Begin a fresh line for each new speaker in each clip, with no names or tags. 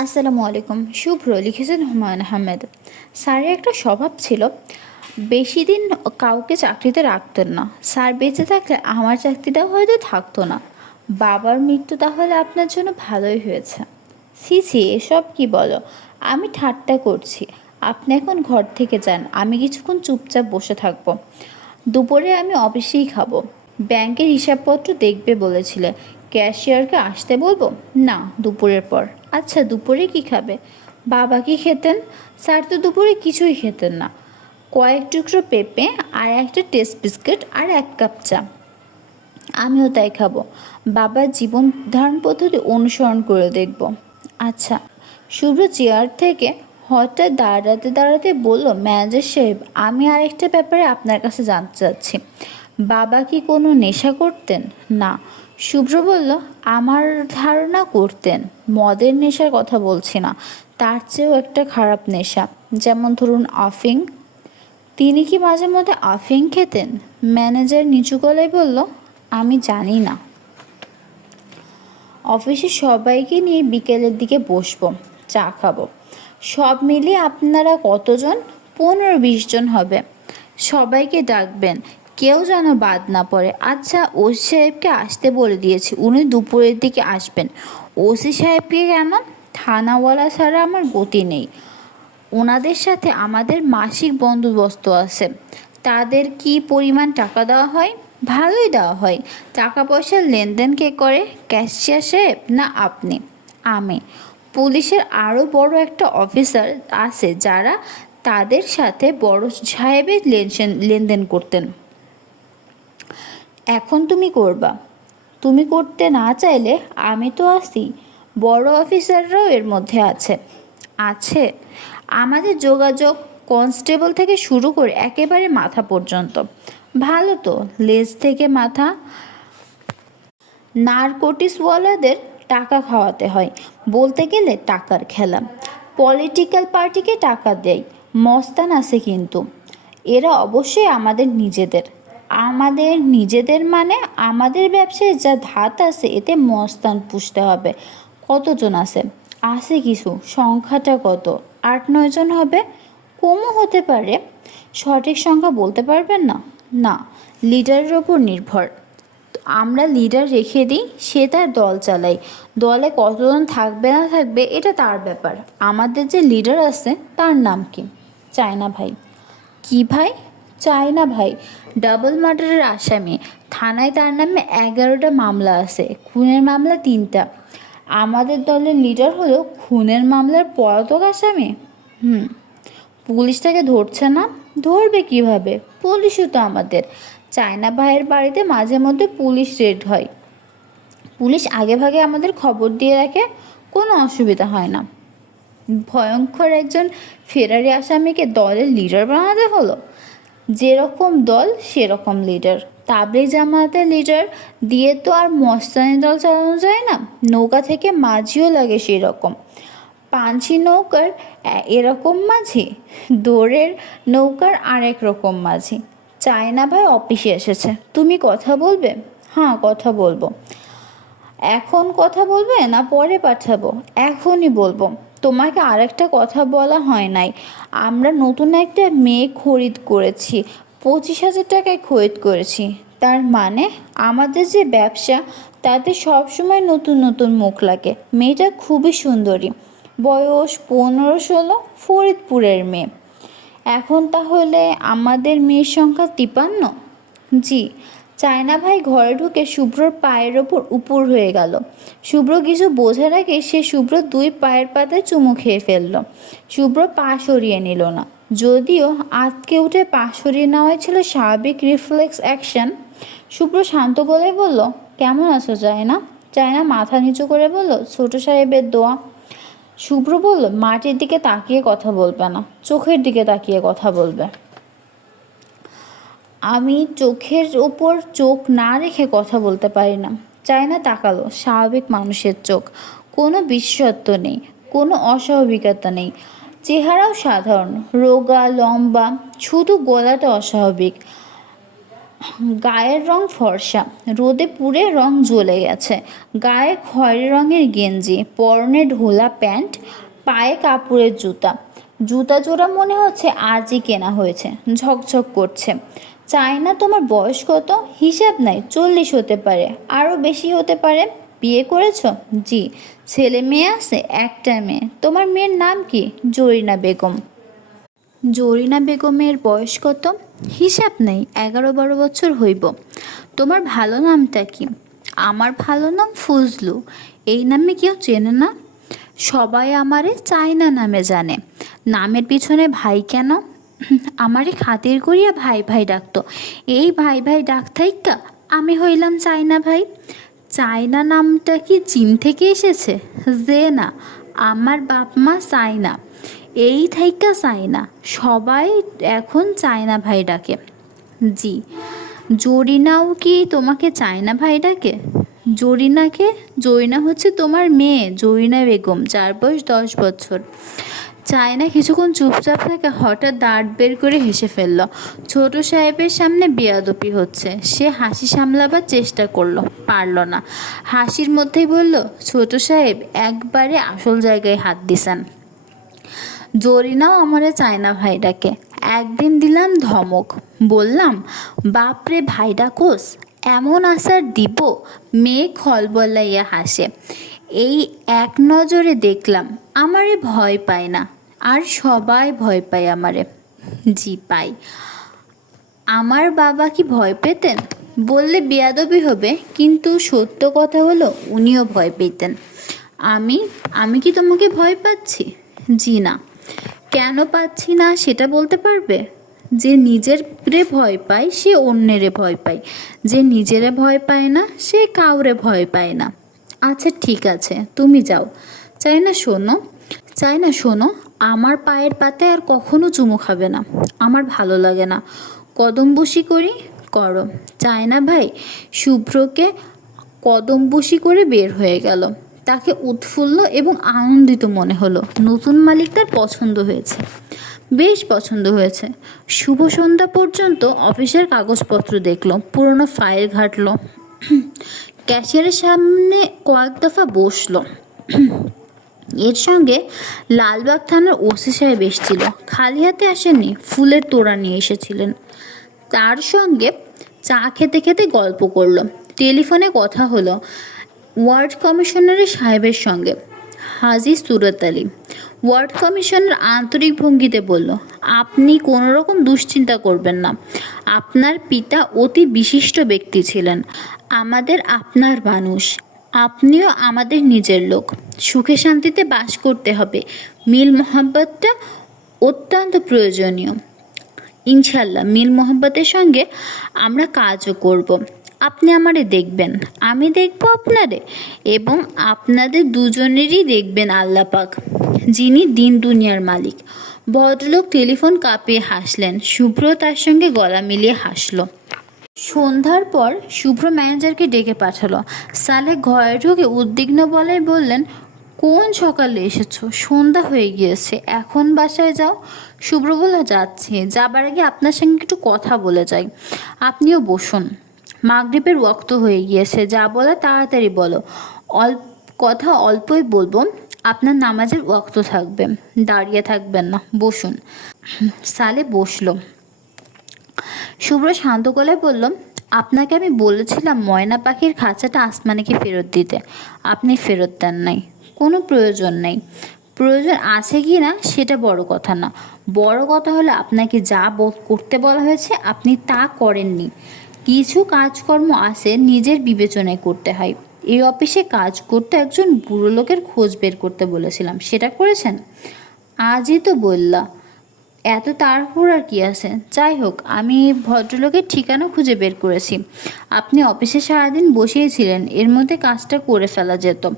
আসসালামু আলাইকুম। শুভ্র লিখেছেন হুমায়ুন আহমেদ। স্যারের একটা স্বভাব ছিল, বেশি দিন কাউকে চাকরিতে রাখতেন না। স্যার বেঁচে থাকলে আমার চাকরিটাও হয়তো থাকতো না। বাবার মৃত্যু তাহলে আপনার জন্য ভালোই হয়েছে। সি সি এসব কি বলো? আমি ঠাট্টা করছি। আপনি এখন ঘর থেকে যান, আমি কিছুক্ষণ চুপচাপ বসে থাকব। দুপুরে আমি অফিসেই খাব। ব্যাংকের হিসাবপত্র দেখবে বলেছিলে। ক্যাশিয়ারকে আসতে বলব? না, দুপুরের পর। আচ্ছা দুপুরে কি খাবে? বাবা কি খেতেন? স্যার তো দুপুরে কিছুই খেতেন না। কয়েক টুকরো পেঁপে আর একটা টেস্ট বিস্কিট আর এক কাপ চা। আমিও তাই খাব। বাবার জীবন ধারণ পদ্ধতি অনুসরণ করে দেখব। আচ্ছা শুভ্র চেয়ার থেকে হঠাৎ দাঁড়াতে দাঁড়াতে বলল, ম্যানেজার সাহেব, আমি আরেকটা ব্যাপারে আপনার কাছে জানতে চাচ্ছি। বাবা কি কোনো নেশা করতেন? না শুভ্র বলল, আমার ধারণা করতেন, মদের নেশার কথা বলছি না। তার চেয়েও একটা খারাপ নেশা। যেমন ধরুন আফিং। তিনি কি মাঝে মধ্যে আফিং খেতেন? ম্যানেজার নিচু গলায় বলল, আমি জানি না। অফিসে সবাইকে নিয়ে বিকেলের দিকে বসবো, চা খাব। সব মিলিয়ে আপনারা কতজন? পনেরো বিশ জন হবে। সবাইকে ডাকবেন কেউ যেন বাদ না পড়ে। আচ্ছা ওসি সাহেবকে আসতে বলে দিয়েছি, উনি দুপুরের দিকে আসবেন। ওসি সাহেবকে কেন থানাওয়ালা ছাড়া আমার গতি নেই। ওনাদের সাথে আমাদের মাসিক বন্দোবস্ত আছে। তাদের কি পরিমাণ টাকা দেওয়া হয়? ভালোই দেওয়া হয়। টাকা পয়সার লেনদেন কে করে, ক্যাশিয়ার সাহেব না আপনি? আমি। পুলিশের আরও বড় একটা অফিসার আছে যারা তাদের সাথে বড় সাহেবের লেনদেন লেনদেন করতেন। এখন তুমি করবা। তুমি করতে না চাইলে আমি তো আসি বড় অফিসাররাও এর মধ্যে আছে। আছে। আমাদের যোগাযোগ কনস্টেবল থেকে শুরু করে একেবারে মাথা পর্যন্ত। ভালো তো, লেজ থেকে মাথা। নারকোটিসওয়ালাদের টাকা খাওয়াতে হয়, বলতে গেলে টাকার খেলা। পলিটিক্যাল পার্টিকে টাকা দেয়, মস্তান আছে কিন্তু। এরা অবশ্যই আমাদের নিজেদের। আমাদের নিজেদের মানে আমাদের ব্যবসায় যা ধাত আছে, এতে মস্তান পুষতে হবে। কতজন আছে? আছে কিছু। সংখ্যাটা কত? আট নয়জন হবে? কমও হতে পারে। সঠিক সংখ্যা বলতে পারবেন না? না, লিডারের ওপর নির্ভর। আমরা লিডার রেখে দিই, সে তার দল চালাই দলে কতজন থাকবে না থাকবে, এটা তার ব্যাপার। আমাদের যে লিডার আছে, তার নাম কি? চায়না ভাই। কি ভাই? চায়না ভাই। ডাবল মার্ডারের আসামি। থানায় তার নামে এগারোটা মামলা আছে। খুনের মামলা তিনটা। আমাদের দলের লিডার হলো খুনের মামলার পলাতক আসামি? হুম। পুলিশ তাকে ধরছে না? ধরবে কীভাবে? পুলিশও তো আমাদের। চায়না ভাইয়ের বাড়িতে মাঝে মধ্যে পুলিশ রেড হয়। পুলিশ আগে ভাগে আমাদের খবর দিয়ে রাখে, কোনো অসুবিধা হয় না। ভয়ঙ্কর একজন ফেরারি আসামিকে দলের লিডার বানাতে হলো? যেরকম দল, সেরকম লিডার তাবলিগ জামাতের লিডার দিয়ে তো আর মস্তানি দল চালানো যায় না, নৌকা থেকে মাঝিও লাগে সেরকম। পাঞ্চি নৌকার এরকম মাঝি, দৌড়ের নৌকার আরেক রকম মাঝি। চায়না ভাই অফিসে এসেছে, তুমি কথা বলবে? হ্যাঁ কথা বলব। এখন কথা বলবে না পরে পাঠাবো? এখনই বলব। তোমাকে আরেকটা কথা বলা হয় নাই। আমরা নতুন একটা মেয়ে খরিদ করেছি, পঁচিশ হাজার টাকায় খরিদ করেছি। তার মানে আমাদের যে ব্যবসা, তাতে সবসময় নতুন নতুন মুখ লাগে। মেয়েটা খুবই সুন্দরী। বয়স পনেরো ষোলো, ফরিদপুরের মেয়ে। এখন তাহলে আমাদের মেয়ের সংখ্যা তিপান্ন? জি চায়না ভাই ঘরে ঢুকে শুভ্রর পায়ের ওপর উপর হয়ে গেল। শুভ্র কিছু বোঝার আগে সে শুভ্র দুই পায়ের পাতায় চুমু খেয়ে ফেলল। শুভ্র পা সরিয়ে নিল না। যদিও আতকে উঠে পা সরিয়ে নেওয়াই ছিল স্বাভাবিক রিফ্লেক্স অ্যাকশন শুভ্র শান্ত গলায় বলল, কেমন আছো চায়না? চায়না মাথা নিচু করে বলল, ছোট সাহেবের দোয়া। শুভ্র বলল, মাটির দিকে তাকিয়ে কথা বলবে না, চোখের দিকে তাকিয়ে কথা বলবে। আমি চোখের ওপর চোখ না রেখে কথা বলতে পারি না। চাই না তাকালো, স্বাভাবিক মানুষের চোখ। কোনো বিশেষত্ব নেই, কোনো অস্বাভাবিকতা নেই। চেহারাও সাধারণ, রোগা, লম্বা, শুধু গলাটা অস্বাভাবিক। গায়ের রং ফর্সা, রোদে পুড়ে রং জ্বলে গেছে। গায়ে খয়েরি রঙের গেঞ্জি, পরনে ঢোলা প্যান্ট, পায়ে কাপড়ের জুতা। জুতা জোড়া মনে হচ্ছে আজই কেনা হয়েছে, ঝকঝক করছে। চাই না তোমার বয়স কত? হিসাব নাই, চল্লিশ হতে পারে। আরও বেশি হতে পারে। বিয়ে করেছ? জি। ছেলে মেয়ে আছে? একটা মেয়ে। তোমার মেয়ের নাম কি? জরিনা বেগম। জরিনা বেগমের বয়স কত? হিসাব নেই, এগারো বারো বছর হইব। তোমার ভালো নামটা কি? আমার ভালো নাম ফজলু। এই নামে কেউ চেনে না? সবাই আমারে চায়না নামে জানে। নামের পিছনে ভাই কেন? আমারে খাতির করিয়া ভাই ভাই ডাকতো। এই ভাই ভাই ডাক থাইকা আমি হইলাম চায়না ভাই। চায়না নামটা কি চীন থেকে এসেছে? যে না, আমার বাপ মা চায়না এই থাইকা চায়না সবাই এখন চায়না ভাই ডাকে। জি। জরিনাও কি তোমাকে চায়না ভাই ডাকে? জরিনাকে? জরিনা হচ্ছে তোমার মেয়ে, জরিনা বেগম, যার বয়স দশ বছর। চায়না কিছুক্ষণ চুপচাপ থাকে, হঠাৎ দাঁত বের করে হেসে ফেলল। ছোট সাহেবের সামনে বেয়াদপি হচ্ছে। সে হাসি সামলাবার চেষ্টা করল, পারল না। হাসির মধ্যেই বলল, ছোট সাহেব, একবারে আসল জায়গায় হাত দিছেন। জরিনাও আমারে চায়না ভাইটাকে। একদিন দিলাম ধমক। বললাম, বাপরে ভাইডা কোস, এমন আসার দিব, মেয়ে খল বলাইয়া হাসে। এই এক নজরে দেখলাম, আমারে ভয় পায় না। আর সবাই ভয় পায় আমারে। জি, পাই। আমার বাবা কি ভয় পেতেন? বললে বেয়াদবি হবে, কিন্তু সত্য কথা হলো উনিও ভয় পেতেন। আমি আমি কি তোমাকে ভয় পাচ্ছি? জি, না। কেন পাচ্ছি না সেটা বলতে পারবে? যে নিজের রে ভয় পায়, সে অন্যেরে ভয় পায়। যে নিজেরে ভয় পায় না, সে কাউরে ভয় পায় না। আচ্ছা ঠিক আছে, তুমি যাও। চাই না শোনো, চাই না শোনো, আমার পায়ের পাতে আর কখনো চুমু খাবে না। আমার ভালো লাগে না। কদম বসি করি, করো। চায় না ভাই, শুভ্রকে কদম বসি করে বের হয়ে গেল। তাকে উৎফুল্ল এবং আনন্দিত মনে হলো। নতুন মালিক তার পছন্দ হয়েছে। বেশ পছন্দ হয়েছে। শুভ সন্ধ্যা পর্যন্ত অফিসের কাগজপত্র দেখল, পুরনো ফাইল ঘাটলো। ক্যাশিয়ারের সামনে কয়েক দফা বসল। এর সঙ্গে লালবাগ থানার ওসি সাহেব এসেছিল। খালি হাতে আসেননি, ফুলের তোড়া নিয়ে এসেছিলেন। তার সঙ্গে চা খেতে খেতে গল্প করল। টেলিফোনে কথা হলো ওয়ার্ড কমিশনারের সাহেবের সঙ্গে। হাজি সুরত আলী। ওয়ার্ড কমিশনার আন্তরিক ভঙ্গিতে বলল, আপনি কোনো রকম দুশ্চিন্তা করবেন না। আপনার পিতা অতি বিশিষ্ট ব্যক্তি ছিলেন। আমাদের আপনার মানুষ। আপনিও আমাদের নিজের লোক। সুখে শান্তিতে বাস করতে হবে। মিল মোহাব্বতটা অত্যন্ত প্রয়োজনীয়। ইনশাল্লাহ মিল মোহাব্বতের সঙ্গে আমরা কাজও করব। আপনি আমারে দেখবেন, আমি দেখব আপনারে এবং আপনাদের দুজনেরই দেখবেন আল্লাহ পাক, যিনি দিন দুনিয়ার মালিক। ভদ্রলোক টেলিফোন কাঁপিয়ে হাসলেন, শুভ্র তার সঙ্গে গলা মিলিয়ে হাসলো। সন্ধ্যার পর শুভ্র ম্যানেজারকে ডেকে পাঠালো। সালে ঘরে ঢুকে উদ্বিগ্ন বলে বললেন, কোন সকালে এসেছ? সন্ধ্যা হয়ে গিয়েছে, এখন বাসায় যাও। শুভ্র বলে যাচ্ছি, যাবার আগে আপনার সঙ্গে একটু কথা বলে যাই। আপনিও বসুন। মাগরীবের ওয়াক্ত হয়ে গিয়েছে, যা বলে তাড়াতাড়ি বলো। অল্প, কথা অল্পই বলব, আপনার নামাজের ওয়াক্ত থাকবে, দাঁড়িয়ে থাকবেন না, বসুন। সালে বসল। শুভ্র শান্ত গলায় বলল, আপনাকে আমি বলেছিলাম ময়না পাখির খাঁচাটা আসমানিকে ফেরত দিতে। আপনি ফেরত দেন নাই। কোনো প্রয়োজন নেই। প্রয়োজন আছে কি না, সেটা বড় কথা না। বড় কথা হলো, আপনাকে যা করতে বলা হয়েছে, আপনি তা করেননি। কিছু কাজকর্ম আসে নিজের বিবেচনায় করতে হয়। এই অফিসে কাজ করতে একজন বুড়ো লোকের খোঁজ বের করতে বলেছিলাম। সেটা করেছেন? আজই তো বললা। এত তাড়াহুড়ার কি আছে? যাই হোক, আমি ভদ্রলোকের ঠিকানা খুঁজে বের করেছি। আপনি অফিসে সারাদিন বসিয়েছিলেন এর মধ্যে কাজটা করে ফেলা যেত।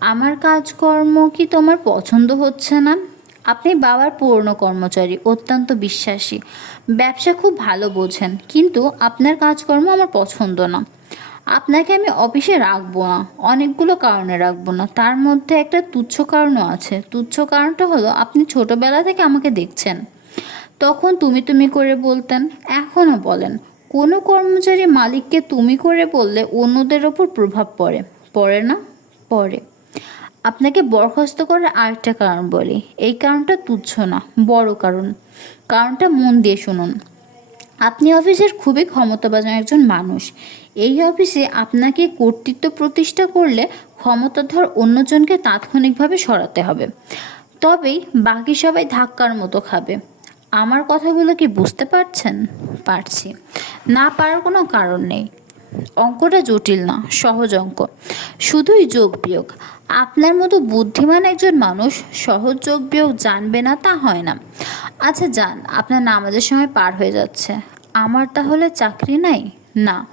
আমার কাজকর্ম কি তোমার পছন্দ হচ্ছে না? আপনি বাবার পুরনো কর্মচারী, অত্যন্ত বিশ্বাসী। ব্যবসা খুব ভালো বোঝেন, কিন্তু আপনার কাজকর্ম আমার পছন্দ না। আপনাকে আমি অফিসে রাখব না, অনেকগুলো কারণে রাখব না। তার মধ্যে একটা তুচ্ছ কারণও আছে। তুচ্ছ কারণটা হলো, আপনি ছোটবেলা থেকে আমাকে দেখছেন। তখন তুমি তুমি করে বলতেন এখনও বলেন, কোনো কর্মচারী মালিককে তুমি করে বললে অন্যদের ওপর প্রভাব পড়ে। পড়ে না? পড়ে। আপনাকে বরখাস্ত করার আরেকটা কারণ বলি। এই কারণটা তুচ্ছ না, বড় কারণ। কারণটা মন দিয়ে শুনুন। আপনি অফিসের খুবই ক্ষমতাবান একজন মানুষ। এই অফিসে আপনাকে কর্তৃত্ব প্রতিষ্ঠা করলে ক্ষমতাধর অন্যজনকে তাৎক্ষণিকভাবে সরাতে হবে। তবেই বাকি সবাই ধাক্কার মতো খাবে। আমার কথাগুলো কি বুঝতে পারছেন? পারছি। না পারার কোনো কারণ নেই। অঙ্কটা জটিল না, সহজ অঙ্ক। শুধুই যোগ বিয়োগ। আপনার মতো বুদ্ধিমান একজন মানুষ সহজ যোগ বিয়োগ জানবে না তা হয় না। আচ্ছা যান, আপনার নামাজের সময় পার হয়ে যাচ্ছে। আমার তাহলে চাকরি নাই? না।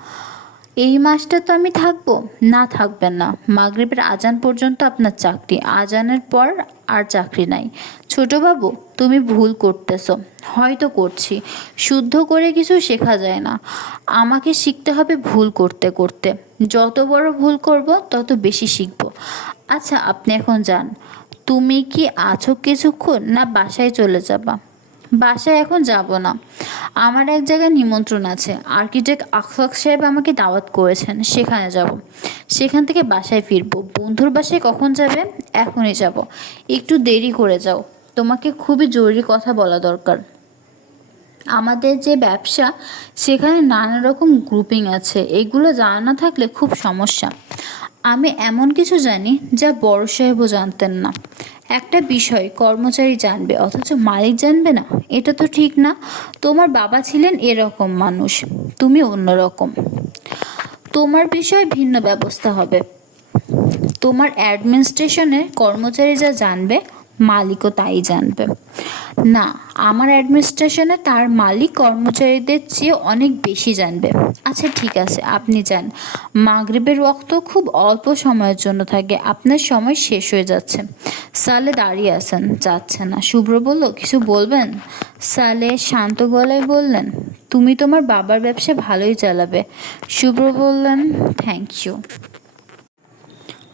এই মাসটা তো আমি থাকব? না, থাকবেন না। মাগরিবের আজান পর্যন্ত আপনার চাকরি। আজানের পর আর চাকরি নাই। ছোটবাবু তুমি ভুল করতেছো। হয়তো করছি। শুদ্ধ করে কিছু শেখা যায় না। আমাকে শিখতে হবে ভুল করতে করতে। যত বড় ভুল করব, তত বেশি শিখব। আচ্ছা আপনি এখন যান। তুমি কি আছো কিছুক্ষণ, না বাসায় চলে যাবা? বাসায় এখন যাব না। আমার এক জায়গায় নিমন্ত্রণ আছে। আর্কিটেক্ট আখলাক সাহেব আমাকে দাওয়াত করেছেন। সেখানে যাব। সেখান থেকে বাসায় ফিরবো। বন্ধুর বাসায় কখন যাবে? এখনই যাব। একটু দেরি করে যাও। তোমাকে খুবই জরুরি কথা বলা দরকার। আমাদের যে ব্যবসা, সেখানে নানা রকম গ্রুপিং আছে। এগুলো জানা না থাকলে খুব সমস্যা। আমি এমন কিছু জানি যা বড় সাহেবও জানতেন না। একটা বিষয় কর্মচারী জানবে, অথচ মালিক জানবে না, এটা তো ঠিক না। তোমার বাবা ছিলেন এরকম মানুষ, তুমি অন্যরকম তোমার বিষয়ে ভিন্ন ব্যবস্থা হবে। তোমার অ্যাডমিনিস্ট্রেশনের কর্মচারী যা জানবে মালিকও তাই জানবে। না, আমার অ্যাডমিনিস্ট্রেশনে তার মালিক কর্মচারীদের চেয়ে অনেক বেশি জানবে। আচ্ছা ঠিক আছে, আপনি যান। মাগরিবের রক্ত খুব অল্প সময়ের জন্য থাকে। আপনার সময় শেষ হয়ে যাচ্ছে। সালে দাঁড়িয়ে আছেন, যাচ্ছে না। শুভ্র বলল, কিছু বলবেন? সালে শান্ত গলায় বললেন, তুমি তোমার বাবার ব্যবসা ভালোই চালাবে। শুভ্র বললেন থ্যাংক ইউ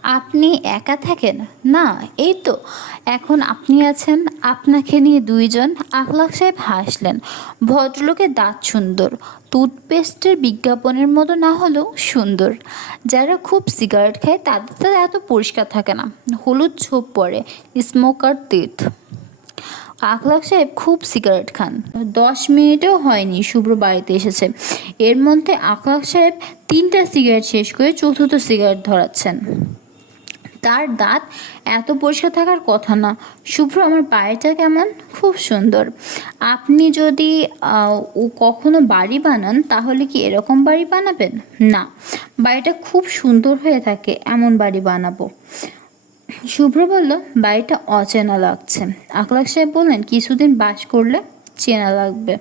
আপনি একা থাকেন? না, এই তো। এখন আপনি আছেন, আপনাকে নিয়ে দুইজন আখলাক সাহেব হাসলেন। ভদ্রলোকের দাঁত সুন্দর, টুথপেস্টের বিজ্ঞাপনের মতো না হলেও সুন্দর। যারা খুব সিগারেট খায়, তাদের তো এত পরিষ্কার থাকে না। হলুদ ছোপ পড়ে স্মোকার তীর্থ আখলাক সাহেব খুব সিগারেট খান। দশ মিনিটও হয়নি, শুভ্র বাড়িতে এসেছে। এর মধ্যে আখলাক সাহেব তিনটা সিগারেট শেষ করে চতুর্থ সিগারেট ধরাচ্ছেন। তার দাঁত এত পরিষ্কার থাকার কথা না। শুভ্র, আমার বাড়িটা কেমন? খুব সুন্দর। আপনি যদি কখনো বাড়ি বানান, তাহলে কি এরকম বাড়ি বানাবেন? না। বাড়িটা খুব সুন্দর হয়ে থাকে, এমন বাড়ি বানাবো। শুভ্র বলল, বাড়িটা অচেনা লাগছে। আকলাক সাহেব বললেন, কিছুদিন বাস করলে চেনা লাগবে।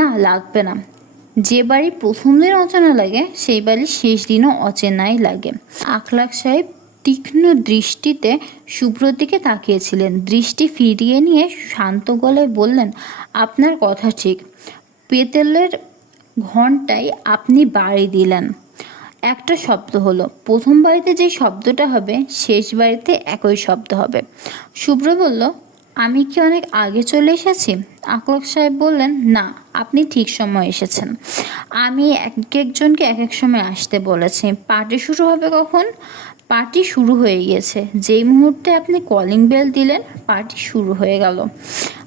না লাগবে না। যে বাড়ি প্রথম দিন অচেনা লাগে, সেই বাড়ি শেষ দিনও অচেনাই লাগে। আখলাক সাহেব তীক্ষ্ণ দৃষ্টিতে শুভ্রর দিকে তাকিয়েছিলেন। দৃষ্টি ফিরিয়ে নিয়ে শান্ত গলায় বললেন, আপনার কথা ঠিক। পেতেলের ঘন্টায় আপনি বাড়ি দিলেন। একটা শব্দ হলো। প্রথম বাড়িতে যে শব্দটা হবে, শেষ বাড়িতে একই শব্দ হবে শুভ্র বলল, আমি কি অনেক আগে চলে এসেছি আকলক সাহেব বললেন, না, আপনি ঠিক সময় এসেছেন। আমি এক একজনকে এক এক সময় আসতে বলেছি। পার্টি শুরু হবে কখন? পার্টি শুরু হয়ে গিয়েছে। যেই মুহূর্তে আপনি কলিং বেল দিলেন, পার্টি শুরু হয়ে গেল।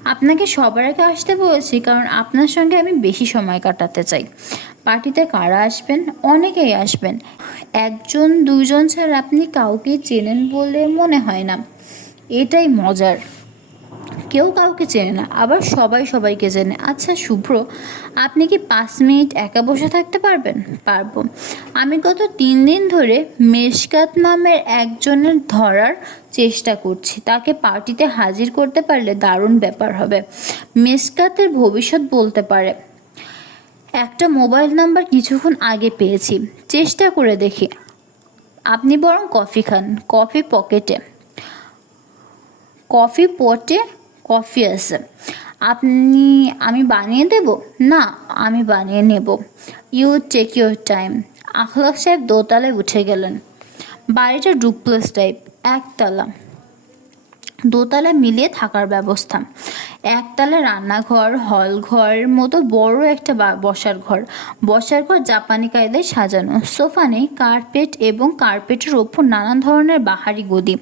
আপনাকে সবার আগে আসতে বলেছি, কারণ আপনার সঙ্গে আমি বেশি সময় কাটাতে চাই। পার্টিতে কারা আসবেন? অনেকেই আসবেন। একজন, দুজন ছাড়া আপনি কাউকে চেনেন বলে মনে হয় না। এটাই মজার। কেউ কাউকে চেনে না, আবার সবাই সবাইকে চেনে। আচ্ছা শুভ্র, আপনি কি পাঁচ মিনিট একা বসে থাকতে পারবেন? পারব। আমি গত তিন দিন ধরে মেশকাত নামের একজনের ধরার চেষ্টা করছি। তাকে পার্টিতে হাজির করতে পারলে দারুণ ব্যাপার হবে। মেশকাতের ভবিষ্যৎ বলতে পারে। একটা মোবাইল নাম্বার কিছুক্ষণ আগে পেয়েছি। চেষ্টা করে দেখি। আপনি বরং কফি খান। কফি পকেটে। কফি পটে কফি আছে। আপনি, আমি বানিয়ে দেব? না, আমি বানিয়ে নেব। ইউ টেক ইউর টাইম আখলাক সাহেব দোতলায় উঠে গেলেন। বাড়িটা ডুপ্লেস টাইপ একতলা। দোতলা মিলিয়ে থাকার ব্যবস্থা। একতলা রান্নাঘর হল ঘর মতো বড় একটা বসার ঘর। বসার ঘর জাপানি কায়দায় সাজানো। সোফা নেই, কার্পেট এবং কার্পেটের ওপর নানান ধরনের বাহারি গদি।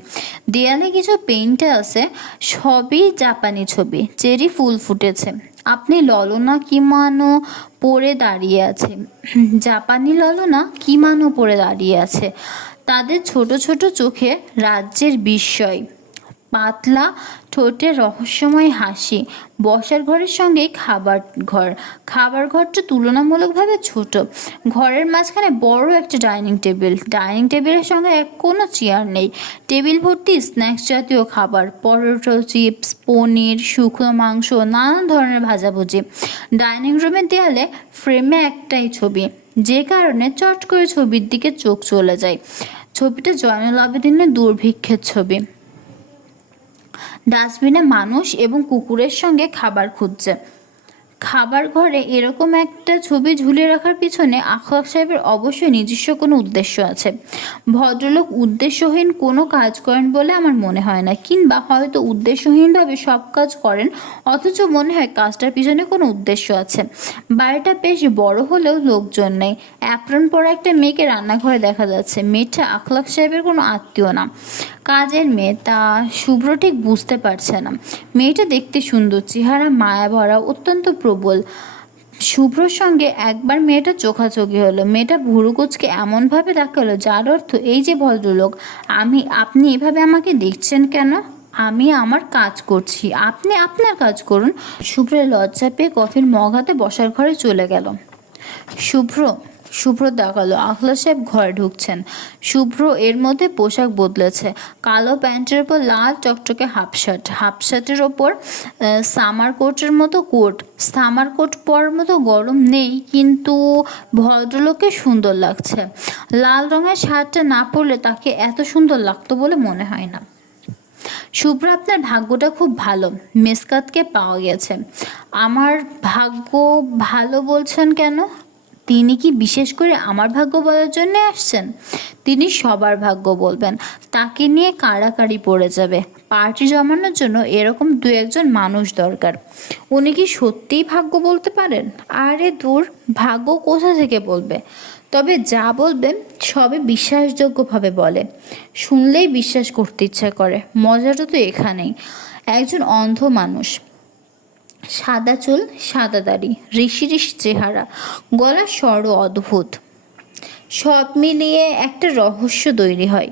দেয়ালে কিছু পেইন্ট আছে, সবই জাপানি ছবি, চেরি ফুল ফুটেছে। আপনি ললনা কিমানো পরে দাঁড়িয়ে আছে। জাপানি ললনা কিমানো পরে দাঁড়িয়ে আছে। তাদের ছোট ছোট চোখে রাজ্যের বিস্ময়। পাতলা, ঠোঁটে রহস্যময় হাসি, বসার ঘরের সঙ্গে খাবার ঘর। খাবার ঘরটা তুলনামূলকভাবে ছোট। ঘরের মাঝখানে বড় একটা ডাইনিং টেবিল। ডাইনিং টেবিলের সঙ্গে এক কোনো চেয়ার নেই। টেবিল ভর্তি স্ন্যাক্স জাতীয় খাবার, পরোটো, চিপস, পনির, শুকনো মাংস, নানান ধরনের ভাজাভুজি। ডাইনিং রুমের দেয়ালে ফ্রেমে একটাই ছবি। যে কারণে চট করে ছবির দিকে চোখ চলে যায়। ছবিটা জয়নুল আবেদিনের দুর্ভিক্ষের ছবি। ডাস্টবিনে মানুষ এবং কুকুরের সঙ্গে খাবার খুঁজছে। খাবার ঘরে এরকম একটা ছবি ঝুলিয়ে রাখার পিছনে আখলাক সাহেবের অবশ্যই নিজস্ব কোনো উদ্দেশ্য আছে। ভদ্রলোক উদ্দেশ্যহীন কোনো কাজ করেন বলে আমার মনে হয় না, কিংবা হয়তো উদ্দেশ্যহীনভাবে সব কাজ করেন, অথচ মনে হয় কাজটার পিছনে কোনো উদ্দেশ্য আছে। বাড়িটা বেশ বড় হলেও লোকজন নেই। অ্যাপ্রন পরা একটা মেয়েকে রান্নাঘরে দেখা যাচ্ছে। মেয়েটা আখলাক সাহেবের কোনো আত্মীয় না। কাজের মেয়ে, তা শুভ্র ঠিক বুঝতে পারছে না। মেয়েটা দেখতে সুন্দর, চেহারা মায়া ভরা, অত্যন্ত প্রবল। শুভ্রর সঙ্গে একবার মেয়েটা চোখাচোখি হলো। মেয়েটা ভুরু কুচকে এমনভাবে দেখাল, যার অর্থ, এই যে ভদ্রলোক, আমি, আপনি এভাবে আমাকে দেখছেন কেন? আমি আমার কাজ করছি। আপনি আপনার কাজ করুন। শুভ্রের লজ্জা পেয়ে কফির মগ হাতে বসার ঘরে চলে গেল। শুভ্র শুভ্র দেখাল। আখলা সাহেব ঘরে ঢুকছেন। শুভ্র এর মধ্যে পোশাক বদলেছে। কালো প্যান্টের উপর লাল চকচকে হাফ শার্ট হাফ শার্টের ওপর সামার কোটের মতো কোট। সামার কোট পরার মতো গরম নেই, কিন্তু ভদ্রলোকে সুন্দর লাগছে। লাল রঙের শার্টটা না পরলে তাকে এত সুন্দর লাগতো বলে মনে হয় না। শুভ্র, আপনার ভাগ্যটা খুব ভালো। মেসকাতকে পাওয়া গেছে। আমার ভাগ্য ভালো বলছেন কেন? তিনি কি বিশেষ করে আমার ভাগ্য বলার জন্য আসছেন? তিনি সবার ভাগ্য বলবেন। তাকে নিয়ে কাড়াকাড়ি পড়ে যাবে। পার্টি জমানোর জন্য এরকম দু একজন মানুষ দরকার। উনি কি সত্যিই ভাগ্য বলতে পারেন? আরে দূর, ভাগ্য কোথা থেকে বলবে? তবে যা বলবে সবে বিশ্বাসযোগ্যভাবে বলে। শুনলেই বিশ্বাস করতে ইচ্ছা করে। মজাটা তো এখানেই। একজন অন্ধ মানুষ। সাদা চুল, সাদা দাড়ি, ঋষি ঋষি চেহারা, গলা স্বর অদ্ভুত। সব মিলিয়ে একটা রহস্য তৈরি হয়।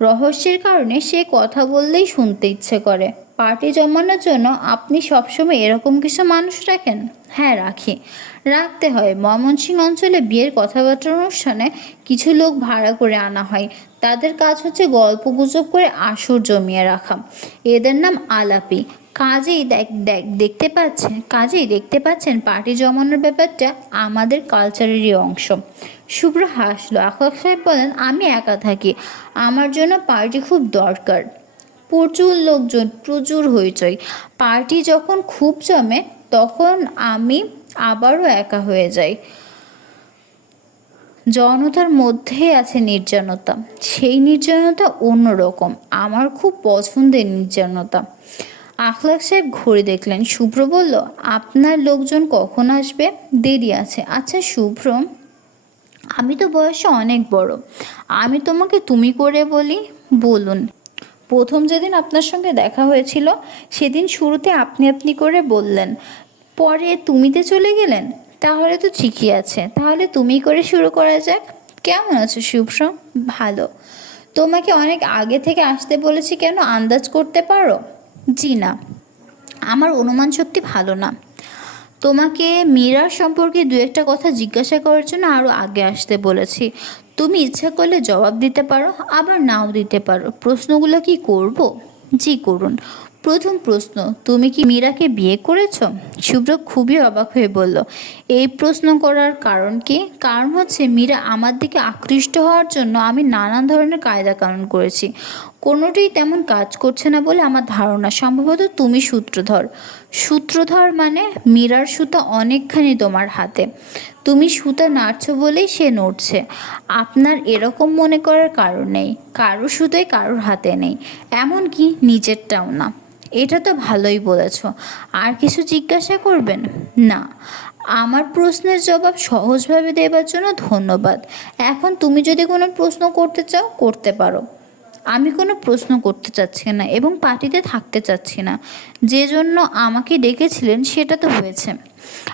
রহস্যের কারণে সে কথা বললেই শুনতে ইচ্ছে করে। পার্টি জমানোর জন্য আপনি সবসময় এরকম কিছু মানুষ রাখেন? হ্যাঁ রাখি। রাখতে হয়। ময়মনসিংহ অঞ্চলে বিয়ের কথাবার্তা অনুষ্ঠানে কিছু লোক ভাড়া করে আনা হয়। তাদের কাজ হচ্ছে গল্প গুজব করে আসর জমিয়ে রাখা। এদের নাম আলাপি। কাজেই দেখ দেখ, দেখতে পাচ্ছেন, কাজেই দেখতে পাচ্ছেন পার্টি জমানোর ব্যাপারটা আমাদের কালচারেরই অংশ। শুভ্র হাসলো। আকাশ সাহেব বলেন, আমি একা থাকি। আমার জন্য পার্টি খুব দরকার। প্রচুর লোকজন, প্রচুর হইচই। পার্টি যখন খুব জমে, তখন আমি আবারও একা হয়ে যাই। জনতার মধ্যেই আছে নির্জনতা। সেই নির্জনতা অন্যরকম। আমার খুব পছন্দের নির্জনতা। আখলাক সাহেব ঘড়ি দেখলেন। শুভ্র বলল, আপনার লোকজন কখন আসবে? দেরি আছে। আচ্ছা শুভ্র, আমি তো বয়সে অনেক বড়। আমি তোমাকে তুমি করে বলি, বলুন। প্রথম যেদিন আপনার সঙ্গে দেখা হয়েছিল, সেদিন শুরুতে আপনি আপনি করে বললেন। পরে তুমিতে চলে গেলেন? তাহলে তো ঠিকই আছে। তাহলে তুমি করে শুরু করা যাক। কেমন আছো শুভ্র? ভালো। তোমাকে অনেক আগে থেকে আসতে বলেছি, কেন আন্দাজ করতে পারো? জি না। আমার অনুমান শক্তি ভালো না। তোমাকে মীরার সম্পর্কে দু একটা কথা জিজ্ঞাসা করার জন্য আরও আগে আসতে বলেছি। তুমি ইচ্ছা করলে জবাব দিতে পারো, আবার নাও দিতে পারো। প্রশ্নগুলো কি করব? জি, করুন। প্রথম প্রশ্ন, তুমি কি মীরাকে বিয়ে করেছ? শুভ্র খুবই অবাক হয়ে বলল, এই প্রশ্ন করার কারণ কি? কারণ হচ্ছে মীরা আমার দিকে আকৃষ্ট হওয়ার জন্য আমি নানান ধরনের কায়দা কানুন করেছি। কোনোটাই তেমন কাজ করছে না বলে আমার ধারণা। সম্ভবত তুমি সূত্রধর। সূত্রধর মানে মীরার সুতা অনেকখানি তোমার হাতে। তুমি সুতা নাড়ছো বলেই সে নড়ছে। আপনার এরকম মনে করার কারণ নেই। কারও সুতোই কারোর হাতে নেই। এমনকি নিজেরটাও না। এটা তো ভালোই বলেছ। আর কিছু জিজ্ঞাসা করবেন? না। আমার প্রশ্নের জবাব সহজভাবে দেবার জন্য ধন্যবাদ। এখন তুমি যদি কোনো প্রশ্ন করতে চাও, করতে পারো। আমি কোনো প্রশ্ন করতে চাচ্ছি না এবং পার্টিতে থাকতে চাচ্ছি না। যে জন্য আমাকে ডেকেছিলেন সেটা তো হয়েছে।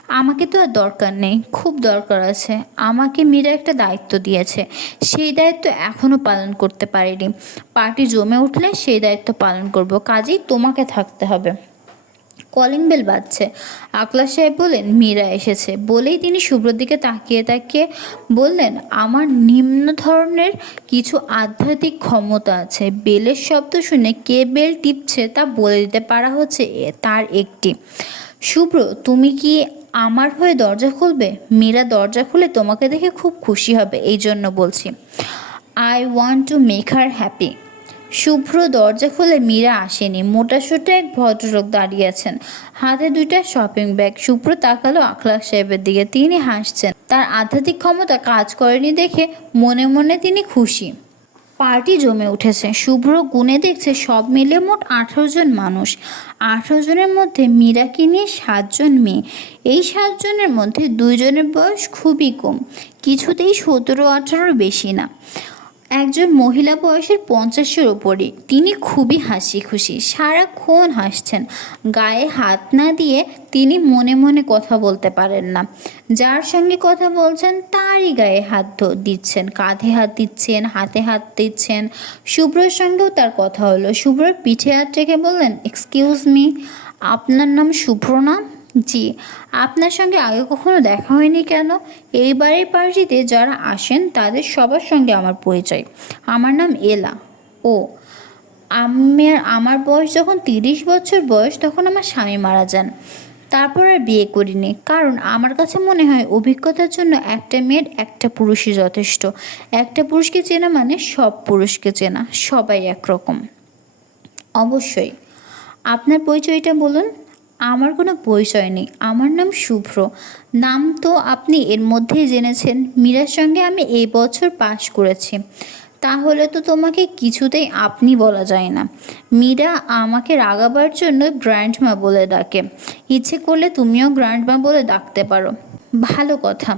আমাকে তো আর দরকার নেই, খুব দরকার আছে। আমাকে মীরা একটা দায়িত্ব দিয়েছে। সেই দায়িত্ব এখনও পালন করতে পারিনি। পার্টি জমে উঠলে সেই দায়িত্ব পালন করব। কাজেই তোমাকে থাকতে হবে। কলিং বেল বাজছে। আকলা সাহেব বললেন, মীরা এসেছে। বলেই তিনি শুভ্রর দিকে তাকিয়ে তাকিয়ে বললেন, আমার নিম্ন ধরনের কিছু আধ্যাত্মিক ক্ষমতা আছে। বেলের শব্দ শুনে কে বেল টিপছে তা বলে দিতে পারা হচ্ছে তার একটি। শুভ্র, তুমি কি আমার হয়ে দরজা খুলবে? মীরা দরজা খুলে তোমাকে দেখে খুব খুশি হবে এই জন্য বলছি। I want to make her happy Shubhro দরজা খুলে মীরা আসেনি। মোটা সোটা এক ভদ্রলোক দাঁড়িয়ে আছেন। হাতে দুইটা শপিং ব্যাগ শুভ্র তাকালো আখলাক সাহেবের দিকে। তিনি হাসছেন। তার আধ্যাত্মিক ক্ষমতা কাজ করেনি দেখে মনে মনে তিনি খুশি। পার্টি জমে উঠেছে। শুভ্র গুনে দেখছে সব মিলে মোট আঠারো জন মানুষ। আঠারো জনের মধ্যে মীরাকে নিয়ে সাতজন মেয়ে। এই সাতজনের মধ্যে দুইজনের বয়স খুবই কম। কিছুতেই সতেরো আঠারোর বেশি না। একজন মহিলা বয়সের পঞ্চাশের ওপরে তিনি খুবই হাসি খুশি, সারাক্ষণ হাসছেন। গায়ে হাত না দিয়ে তিনি মনে মনে কথা বলতে পারেন না। যার সঙ্গে কথা বলছেন, তারই গায়ে হাত দিচ্ছেন। কাঁধে হাত দিচ্ছেন, হাতে হাত দিচ্ছেন। শুভ্রর সঙ্গেও তার কথা হলো। শুভ্রর পিঠে হাত রেখে বললেন এক্সকিউজ মি আপনার নাম শুভ্র না? জি, আপনার সঙ্গে আগে কখনো দেখা হয়নি কেন? এই বাড়ির পার্টিতে যারা আসেন, তাদের সবার সঙ্গে আমার পরিচয়। আমার নাম এলা। ও আমার আমার বয়স যখন তিরিশ বছর বয়স, তখন আমার স্বামী মারা যান। তারপর আর বিয়ে করিনি। কারণ আমার কাছে মনে হয় অভিজ্ঞতার জন্য একটা মেয়ের একটা পুরুষই যথেষ্ট। একটা পুরুষকে চেনা মানে সব পুরুষকে চেনা। সবাই একরকম। অবশ্যই। আপনার পরিচয়টা বলুন। আমার কোনো পরিচয় নেই। আমার নাম শুভ্র। নাম তো আপনি এর মধ্যেই জেনেছেন। মীরার সঙ্গে আমি এই বছর পাশ করেছি। তাহলে তো তোমাকে কিছুতেই আপনি বলা যায় না। মীরা আমাকে রাগাবার জন্য গ্র্যান্ডমা বলে ডাকে। ইচ্ছে করলে তুমিও গ্র্যান্ডমা বলে ডাকতে পারো। ভালো কথা।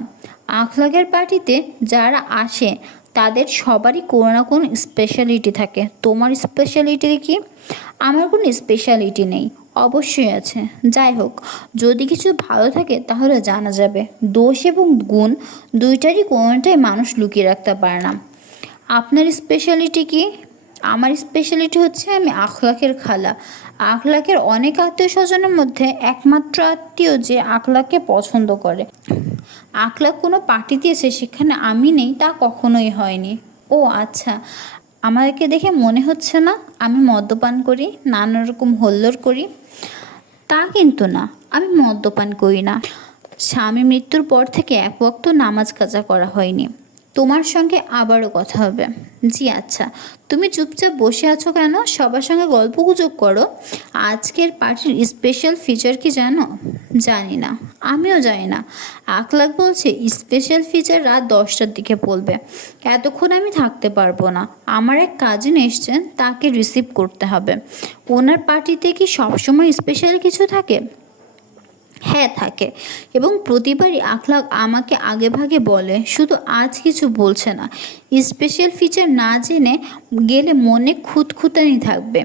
আখলাগের পার্টিতে যারা আসে, তাদের সবারই কোনো না কোনো স্পেশালিটি থাকে। তোমার স্পেশালিটি কি? আমার কোনো স্পেশালিটি নেই। অবশ্যই আছে। যাই হোক, যদি কিছু ভালো থাকে তাহলে জানা যাবে। দোষ এবং গুণ দুইটারই কোনোটাই মানুষ লুকিয়ে রাখতে পারে না। আপনার স্পেশালিটি কি? আমার স্পেশালিটি হচ্ছে আমি আখলাকের খালা। আখলাকের অনেক আত্মীয় স্বজনের মধ্যে একমাত্র আত্মীয় যে আখলাককে পছন্দ করে। আখলাক কোনো পার্টি দিয়েছে সেখানে আমি নেই, তা কখনোই হয়নি। ও আচ্ছা আমাদেরকে দেখে মনে হচ্ছে না আমি মদ্যপান করি নানা রকম হল্লোর করি। তা কিন্তু না। আমি মদ্যপান করি না। স্বামী মৃত্যুর পর থেকে এক বক্ত নামাজ কাজা করা হয়নি। তোমার সঙ্গে আবারও কথা হবে। জি আচ্ছা। তুমি চুপচাপ বসে আছো কেন? সবার সঙ্গে গল্প গুজব করো। আজকের পার্টির স্পেশাল ফিচার কি জানো? জানি না। আমিও জানি না। আকলাক বলছে স্পেশাল ফিচার রাত দশটার দিকে বলবে। এতক্ষণ আমি থাকতে পারব না। আমার এক কাজিন এসছেন, তাকে রিসিভ করতে হবে। ওনার পার্টিতে কি সবসময় স্পেশাল কিছু থাকে? হ্যাঁ থাকে। এবং প্রতিবারই আখলাক আমাকে আগেভাগে বলে, শুধু আজ কিছু বলছে না। স্পেশাল ফিচার না জেনে গেলে মনে খুঁতখুতানি থাকবে।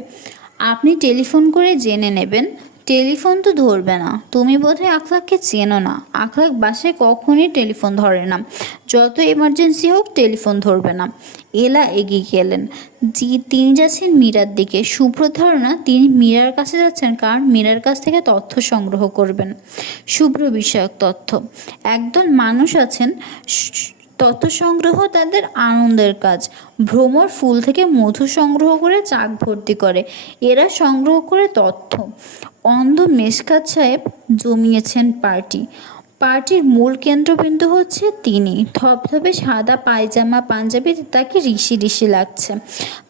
আপনি টেলিফোন করে জেনে নেবেন। টেলিফোন তো ধরবে না। তুমি বোধহয় আখলাককে চেনো না। আখলাক বাসায় কখনই টেলিফোন ধরে না। যত এমার্জেন্সি হোক, টেলিফোন ধরবে না। এলা এগিয়ে গেলেন। জি, তিনি যাচ্ছেন মীরার দিকে। শুভ্র ধারণা, তিনি মীরার কাছে যাচ্ছেন কারণ মীরার কাছ থেকে তথ্য সংগ্রহ করবেন। শুভ্র বিষয়ক তথ্য। একদল মানুষ আছেন। তথ্য সংগ্রহ তাদের আনন্দের কাজ। ভ্রমর ফুল থেকে মধু সংগ্রহ করে চাক ভর্তি করে। এরা সংগ্রহ করে তথ্য। অন্ধ মেশকাত সাহেব জমিয়েছেন পার্টি। পার্টির মূল কেন্দ্রবিন্দু হচ্ছে তিনি। ধপধপে সাদা পায়জামা পাঞ্জাবিতে তাকে ঋষি ঋষি লাগছে।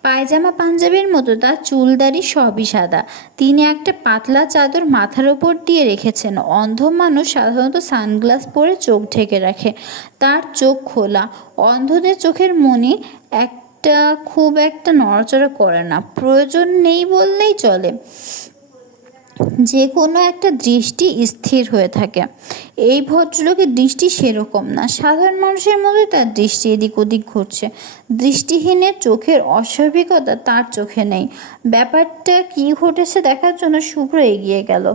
পায়জামা পাঞ্জাবির মতো তার চুলদারি সবই সাদা। তিনি একটা পাতলা চাদর মাথার ওপর দিয়ে রেখেছেন। অন্ধ মানুষ সাধারণত সানগ্লাস পরে চোখ ঢেকে রাখে। তার চোখ খোলা। অন্ধদের চোখের মনি একটা খুব একটা নড়াচড়া করে না। প্রয়োজন নেই বললেই চলে। যে কোনো একটা দৃষ্টি স্থির হয়ে থাকে। এই ভদ্রলোকের দৃষ্টি সেরকম না। সাধারণ মানুষের মধ্যে তার দৃষ্টি এদিক ওদিক ঘটছে দৃষ্টিহীনের চোখের অস্বাভাবিকতা তার চোখে নেই। ব্যাপারটা কি ঘটেছে দেখার জন্য শুভ্র এগিয়ে গেল।